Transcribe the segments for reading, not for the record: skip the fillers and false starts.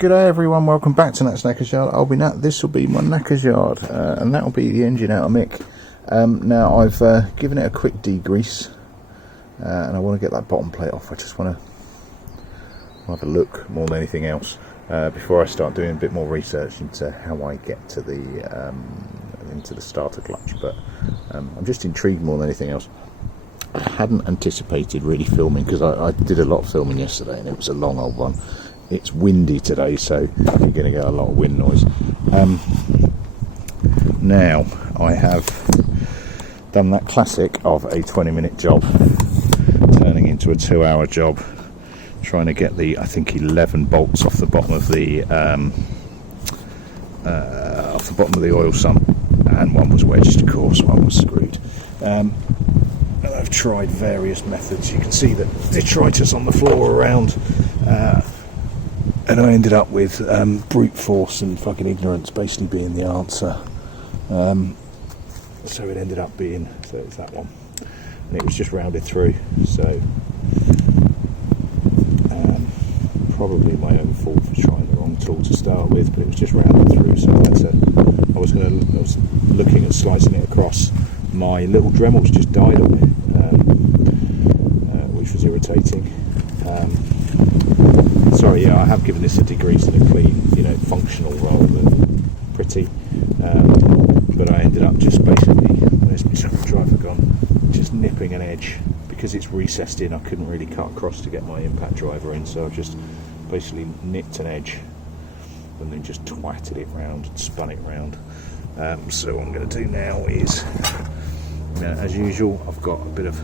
G'day everyone, welcome back to Nat's Knackers Yard. This will be my Knackers Yard, and that will be the engine out of Mick. Now I've given it a quick degrease, and I want to get that bottom plate off. I just want to have a look more than anything else before I start doing a bit more research into how I get to the into the starter clutch. But I'm just intrigued more than anything else. I hadn't anticipated really filming because I did a lot of filming yesterday, and it was a long old one. It's windy today, so you're going to get a lot of wind noise. Now, I have done that classic of a 20-minute job turning into a 2-hour job, trying to get the, I think, 11 bolts off the bottom of the oil sump, and one was wedged, of course, one was screwed. And I've tried various methods. You can see the detritus on the floor around. And I ended up with brute force and fucking ignorance basically being the answer. So it ended up being, so it's that one. And it was just rounded through, so probably my own fault for trying the wrong tool to start with, but it was just rounded through, so I was looking at slicing it across. My little Dremels just died on it, which was irritating. Sorry, yeah, I have given this a degrease and a clean, functional rather than pretty. But I ended up just basically, where's my screwdriver gone? Just nipping an edge. Because it's recessed in, I couldn't really cut across to get my impact driver in, so I've just basically nipped an edge and then just twatted it round and spun it round. So what I'm going to do now is, as usual, I've got a bit of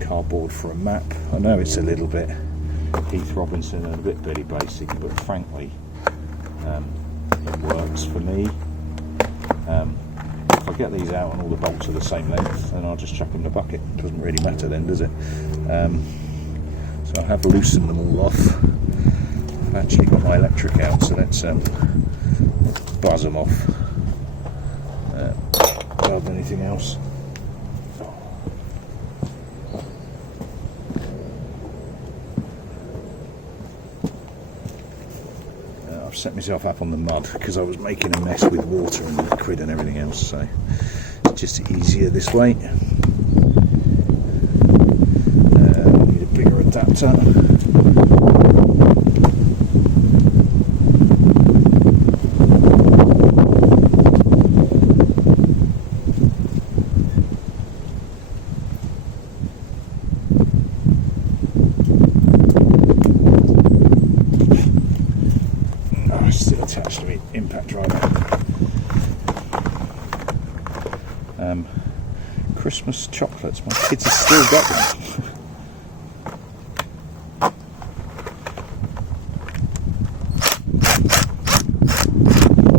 cardboard for a map. I know it's a little bit Heath Robinson and a bit Billy Basic, but frankly it works for me. If I get these out and all the bolts are the same length, then I'll just chuck them in the bucket. It doesn't really matter then, does it? So I have loosened them all off. I've actually got my electric out, so let's buzz them off rather than anything else. Set myself up on the mud because I was making a mess with water and liquid and everything else, so it's just easier this way. Need a bigger adapter. Attached to the impact driver. Christmas chocolates. My kids have still got them.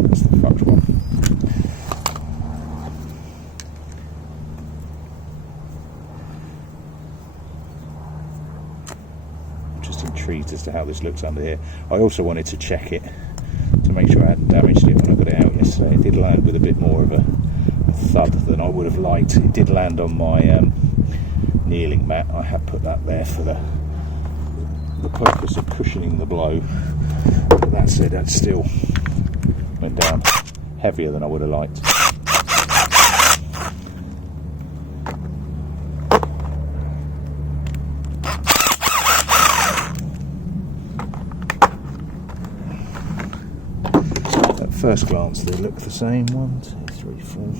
That's the fucked one. I'm just intrigued as to how this looks under here. I also wanted to check it to make sure I hadn't damaged it when I got it out yesterday. It did land with a bit more of a thud than I would have liked. It did land on my kneeling mat. I had put that there for the purpose of cushioning the blow. But that said, that still went down heavier than I would have liked. At first glance they look the same. 1, 2, 3, 4.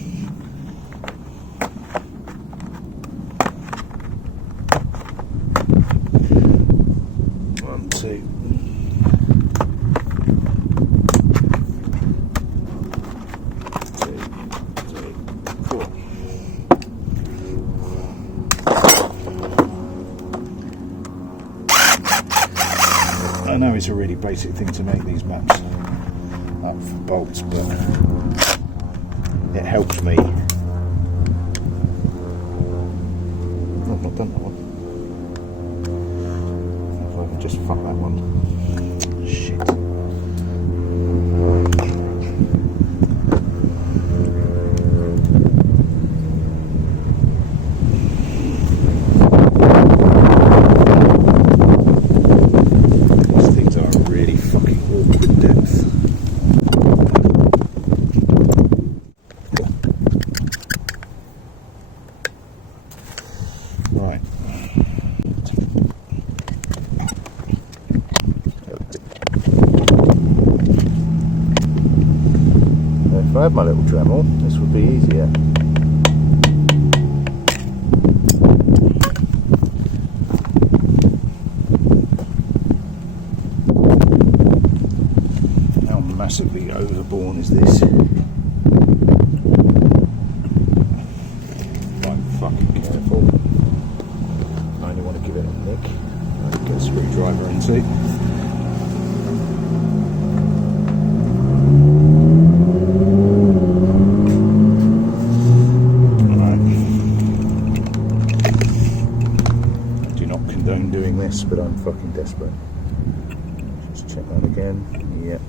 I know it's a really basic thing to make these maps up for bolts, but it helps me. Oh, I've not done that one. If I can just fuck that one. Shit. If I had my little Dremel, this would be easier. How massively overborne is this? I'm fucking careful. I only want to give it a nick. I'll get a screwdriver into. But I'm fucking desperate. Just check that again. Yep.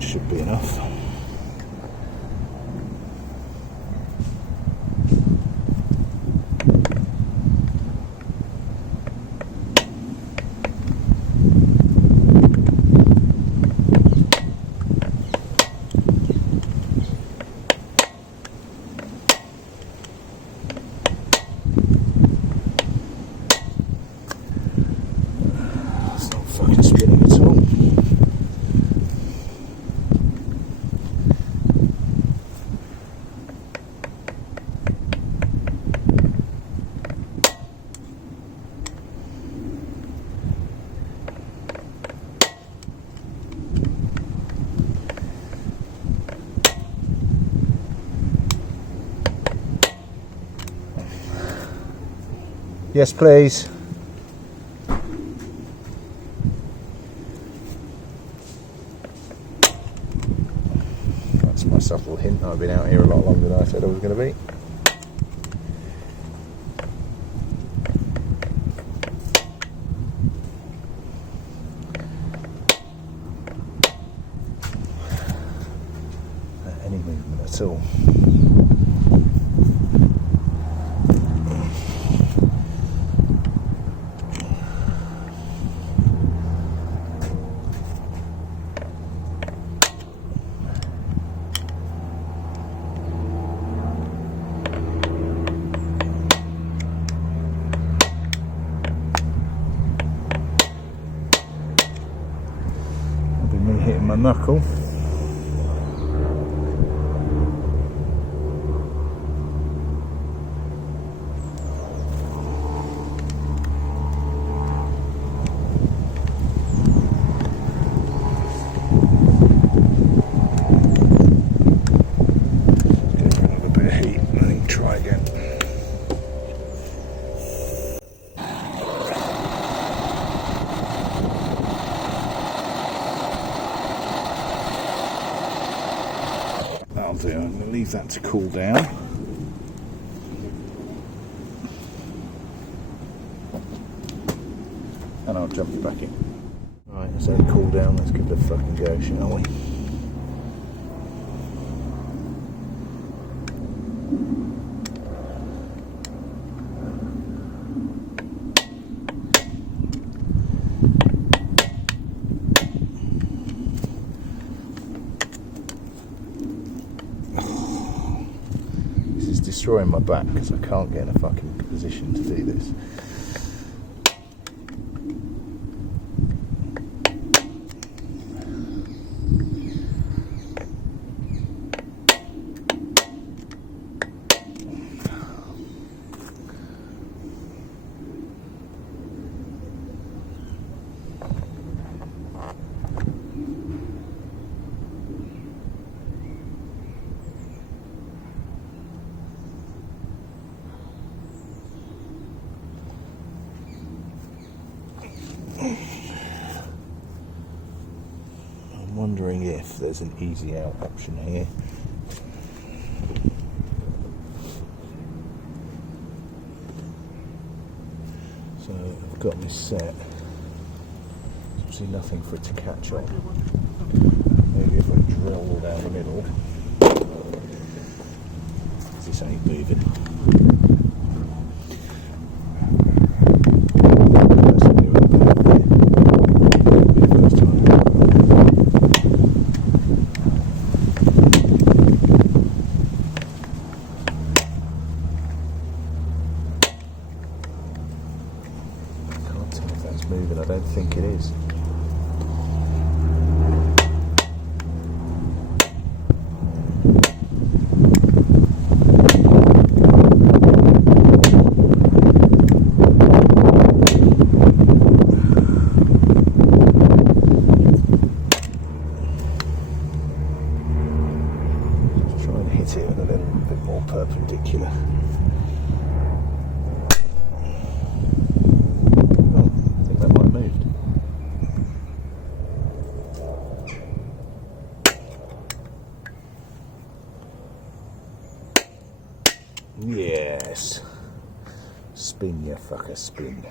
Should be enough. Yes, please. That's my subtle hint. I've been out here a lot longer than I said I was going to be. Any movement at all. Hitting my knuckle. Give it another bit of heat and then try again. I'm going to leave that to cool down. And I'll jump back in. Right, so cool down, let's give it a fucking go, shall we? Destroying my back because I can't get in a fucking position to do this. if there's an easy out option here. So I've got this set. Obviously nothing for it to catch on. Maybe if I drill down the middle. This ain't moving. Can't tell if that's moving. I don't think it is. Perpendicular. Oh, I think that might have moved. Yes. Spin, you fucker, spin.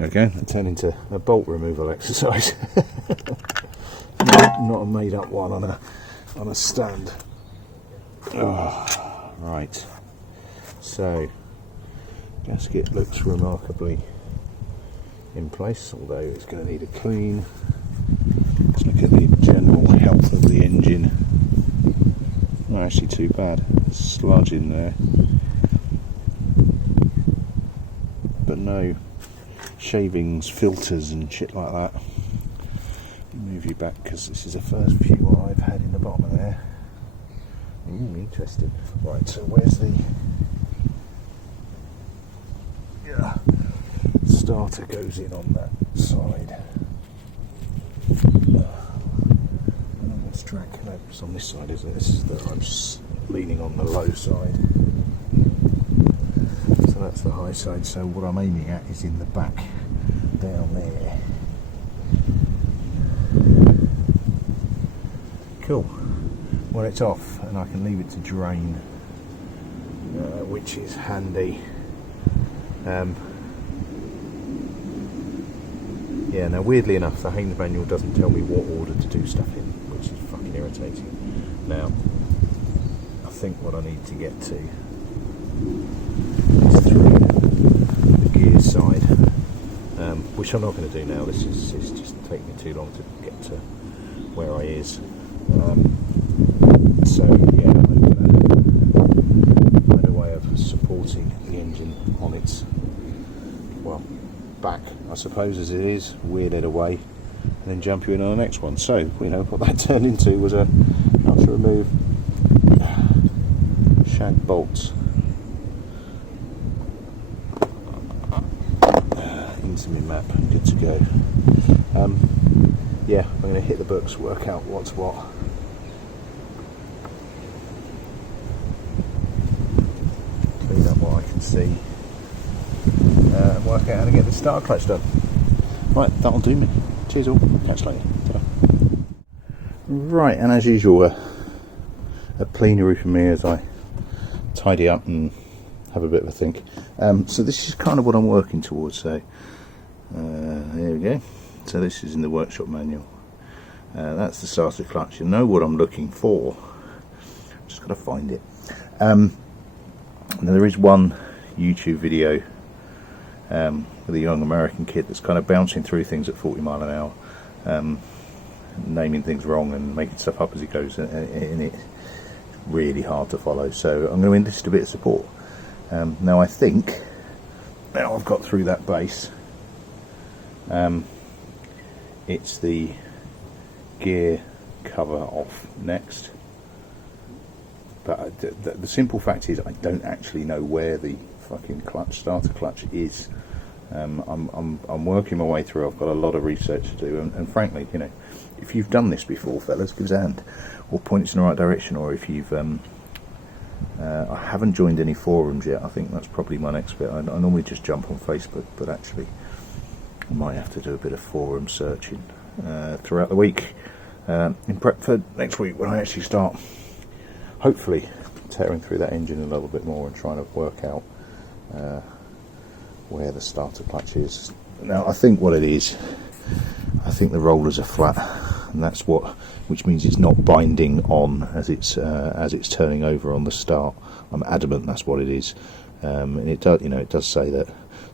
Okay, that turned into a bolt removal exercise. not a made up one on a stand. Oh, right. So gasket looks remarkably in place, although it's going to need a clean. Let's look at the general health of the engine. Not actually too bad. There's sludge in there, but no shavings, filters and shit like that. Move you back because this is the first view I've had in the bottom of there. Interesting. Right, so where's the starter goes in on that side. It's track. No, it's on this side, isn't it? This is I'm just leaning on the low side. So that's the high side. So what I'm aiming at is in the back, down there. Cool. Well, it's off, and I can leave it to drain, which is handy. Yeah, now weirdly enough, the Haynes manual doesn't tell me what order to do stuff in, which is fucking irritating. Now, I think what I need to get to is through the gear side, which I'm not going to do now. This is just taking me too long to get to where I is. So yeah, I'm going to find a way of supporting the engine on its, well, back, I suppose, as it is, wheel it away, and then jump you in on the next one. So, you know, what that turned into was a how to remove shag bolts into my map. Good to go. Yeah, I'm going to hit the books, work out what's what. Clean up what I can see. And work out how to get the starter clutch done. Right, that'll do me. Cheers all, catch you later. Ta-da. Right, and as usual, a plenary for me as I tidy up and have a bit of a think. So this is kind of what I'm working towards. So there we go. So this is in the workshop manual. That's the starter clutch. You know what I'm looking for. Just got to find it. Now there is one YouTube video with a young American kid that's kind of bouncing through things at 40 mile an hour, naming things wrong and making stuff up as he goes, and it's really hard to follow. So I'm going to enlist a bit of support. Now I think, now I've got through that base, it's the gear cover off next. But the simple fact is I don't actually know where the fucking starter clutch is. I'm working my way through. I've got a lot of research to do, and frankly, you know, if you've done this before, fellas, give us a hand, or point us in the right direction, or if you've I haven't joined any forums yet. I think that's probably my next bit. I normally just jump on Facebook, but actually I might have to do a bit of forum searching throughout the week in prep for next week, when I actually start hopefully tearing through that engine a little bit more and trying to work out where the starter clutch is. Now, I think what it is, I think the rollers are flat, and that's which means it's not binding on as it's turning over on the start. I'm adamant that's what it is, and it does, you know, it does say that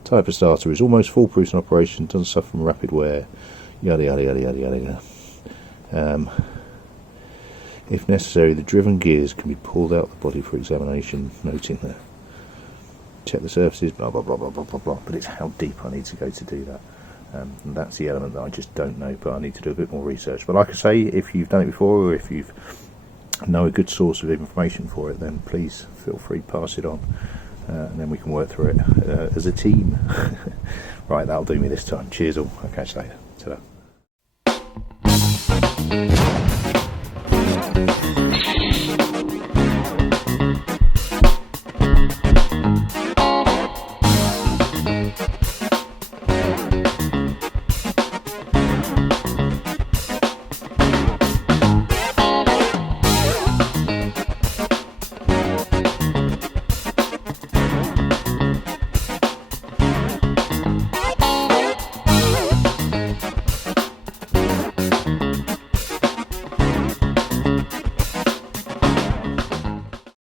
type of starter is almost foolproof in operation, doesn't suffer from rapid wear, yada yada yada yada yada. If necessary, the driven gears can be pulled out of the body for examination, noting that check the surfaces, blah blah blah blah blah blah blah. But it's how deep I need to go to do that. And that's the element that I just don't know, but I need to do a bit more research. But like I say, if you've done it before, or if you know a good source of information for it, then please feel free to pass it on, and then we can work through it as a team. Right, that'll do me this time. Cheers all. I'll catch you later. Ta-da.